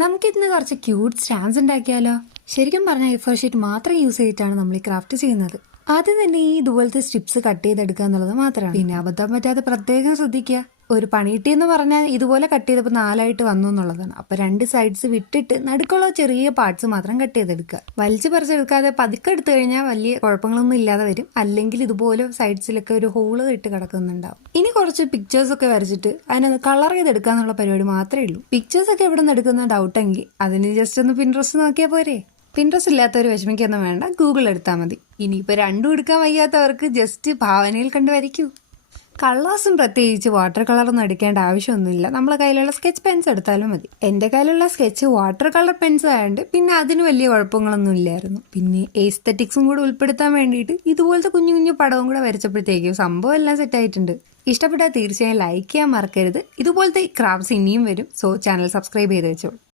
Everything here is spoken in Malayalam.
നമുക്കിന്ന് കുറച്ച് ക്യൂട്ട് സ്റ്റാമ്പ്സ് ഉണ്ടാക്കിയാലോ? ശരിക്കും പറഞ്ഞാൽ A4 ഷീറ്റ് മാത്രം യൂസ് ചെയ്തിട്ടാണ് നമ്മൾ ഈ ക്രാഫ്റ്റ് ചെയ്യുന്നത്. ആദ്യം തന്നെ ഈ ഇതുപോലത്തെ സ്ട്രിപ്സ് കട്ട് ചെയ്തെടുക്കുക എന്നുള്ളത് മാത്രമാണ്. പിന്നെ അബദ്ധം പറ്റാതെ പ്രത്യേകം ശ്രദ്ധിക്കുക. ഒരു പണിയിട്ടി എന്ന് പറഞ്ഞാൽ ഇതുപോലെ കട്ട് ചെയ്തപ്പോൾ 4 വന്നു എന്നുള്ളതാണ്. അപ്പൊ 2 സൈഡ്സ് വിട്ടിട്ട് നടുക്കുള്ള ചെറിയ പാർട്സ് മാത്രം കട്ട് ചെയ്തെടുക്കുക. വലിച്ചു പറിച്ചെടുക്കാതെ പതുക്കെ എടുത്തു കഴിഞ്ഞാൽ വലിയ കുഴപ്പങ്ങളൊന്നും ഇല്ലാതെ വരും. അല്ലെങ്കിൽ ഇതുപോലെ സൈഡ്സിലൊക്കെ ഒരു ഹോള് ഇട്ട് കിടക്കുന്നുണ്ടാവും. ഇനി കുറച്ച് പിക്ചേഴ്സ് ഒക്കെ വരച്ചിട്ട് അതിനത് കളർ ചെയ്തെടുക്കുക എന്നുള്ള പരിപാടി മാത്രമേ ഉള്ളൂ. പിക്ചേഴ്സ് ഒക്കെ എവിടെ നിന്ന് എടുക്കുന്ന ഡൗട്ടെങ്കിൽ അതിന് ജസ്റ്റ് ഒന്ന് പിൻട്രസ്റ്റ് നോക്കിയാൽ പോരെ. പിൻട്രസ്റ്റ് ഇല്ലാത്തവർ വിഷമിക്കൊന്നും വേണ്ട, ഗൂഗിൾ എടുത്താൽ മതി. ഇനിയിപ്പോൾ രണ്ടും എടുക്കാൻ വയ്യാത്തവർക്ക് ജസ്റ്റ് ഭാവനയിൽ കണ്ടു വരയ്ക്കൂ. കളേഴ്സും പ്രത്യേകിച്ച് വാട്ടർ കളറൊന്നും എടുക്കേണ്ട ആവശ്യമൊന്നുമില്ല. നമ്മളെ കയ്യിലുള്ള സ്കെച്ച് പെൻസ് എടുത്താലും മതി. എൻ്റെ കയ്യിലുള്ള സ്കെച്ച് വാട്ടർ കളർ പെൻസ് ആയതുകൊണ്ട് പിന്നെ അതിന് വലിയ കുഴപ്പങ്ങളൊന്നും ഇല്ലായിരുന്നു. പിന്നെ എസ്തെറ്റിക്സും കൂടെ ഉൾപ്പെടുത്താൻ വേണ്ടിയിട്ട് ഇതുപോലത്തെ കുഞ്ഞു കുഞ്ഞു പടവും കൂടെ വരച്ചപ്പോഴത്തേക്കും സംഭവം എല്ലാം സെറ്റായിട്ടുണ്ട്. ഇഷ്ടപ്പെട്ടാൽ തീർച്ചയായും ലൈക്ക് ചെയ്യാൻ മറക്കരുത്. ഇതുപോലത്തെ ക്രാഫ്റ്റ്സ് ഇനിയും വരും. സോ ചാനൽ സബ്സ്ക്രൈബ് ചെയ്ത് വെച്ചോ.